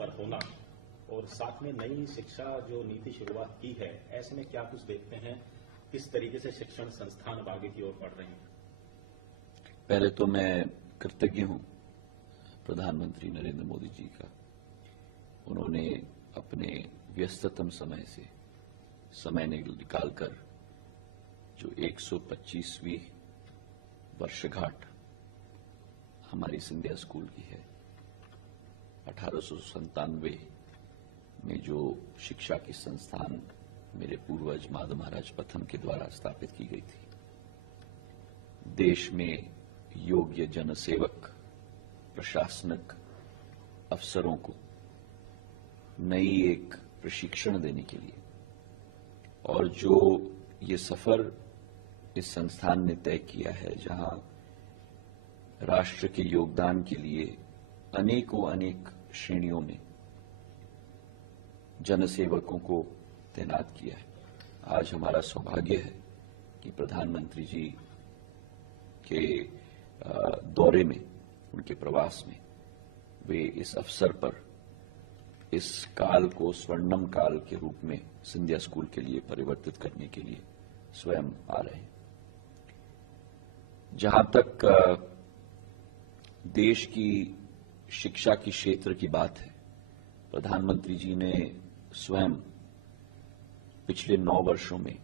पर होना और साथ में नई शिक्षा जो नीति शुरुआत की है, ऐसे में क्या कुछ देखते हैं, किस तरीके से शिक्षण संस्थान अब आगे की ओर बढ़ रहे हैं? पहले तो मैं कृतज्ञ हूं प्रधानमंत्री नरेंद्र मोदी जी का। उन्होंने अपने व्यस्ततम समय से समय निकालकर जो 125वीं वर्षगांठ हमारी सिंधिया स्कूल की है, 1897 में जो शिक्षा की संस्थान मेरे पूर्वज माधव महाराज प्रथम के द्वारा स्थापित की गई थी, देश में योग्य जनसेवक प्रशासनिक अफसरों को नई एक प्रशिक्षण देने के लिए, और जो ये सफर इस संस्थान ने तय किया है, जहां राष्ट्र के योगदान के लिए अनेक श्रेणियों में जनसेवकों को तैनात किया है। आज हमारा सौभाग्य है कि प्रधानमंत्री जी के दौरे में, उनके प्रवास में, वे इस अवसर पर इस काल को स्वर्णिम काल के रूप में सिंधिया स्कूल के लिए परिवर्तित करने के लिए स्वयं आ रहे हैं। जहां तक देश की शिक्षा की क्षेत्र की बात है, प्रधानमंत्री जी ने स्वयं पिछले 9 वर्षों में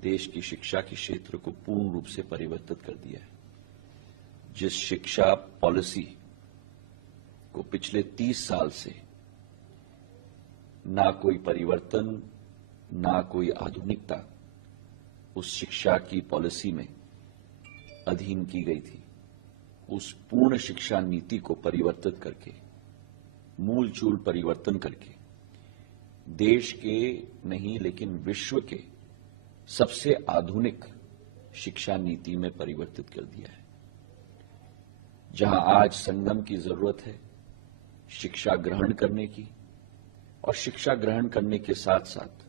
देश की शिक्षा के क्षेत्र को पूर्ण रूप से परिवर्तित कर दिया है। जिस शिक्षा पॉलिसी को पिछले 30 साल से ना कोई परिवर्तन, ना कोई आधुनिकता उस शिक्षा की पॉलिसी में अधीन की गई थी, उस पूर्ण शिक्षा नीति को परिवर्तित करके, मूल चूल परिवर्तन करके देश के नहीं लेकिन विश्व के सबसे आधुनिक शिक्षा नीति में परिवर्तित कर दिया है। जहां आज संगम की जरूरत है शिक्षा ग्रहण करने की, और शिक्षा ग्रहण करने के साथ साथ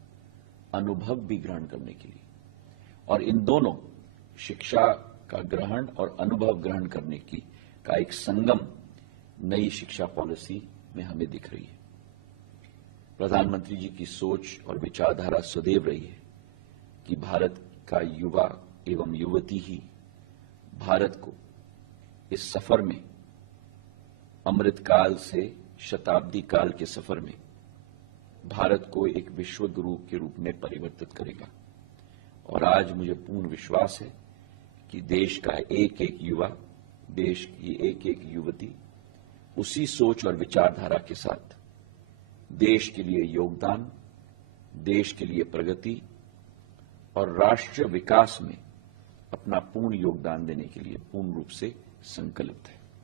अनुभव भी ग्रहण करने के लिए, और इन दोनों शिक्षा का ग्रहण और अनुभव ग्रहण करने की का एक संगम नई शिक्षा पॉलिसी में हमें दिख रही है। प्रधानमंत्री जी की सोच और विचारधारा सदैव रही है कि भारत का युवा एवं युवती ही भारत को इस सफर में, अमृत काल से शताब्दी काल के सफर में, भारत को एक विश्व गुरु के रूप में परिवर्तित करेगा। और आज मुझे पूर्ण विश्वास है कि देश का एक युवा, देश की एक युवती उसी सोच और विचारधारा के साथ देश के लिए योगदान, देश के लिए प्रगति और राष्ट्रीय विकास में अपना पूर्ण योगदान देने के लिए पूर्ण रूप से संकल्पित है।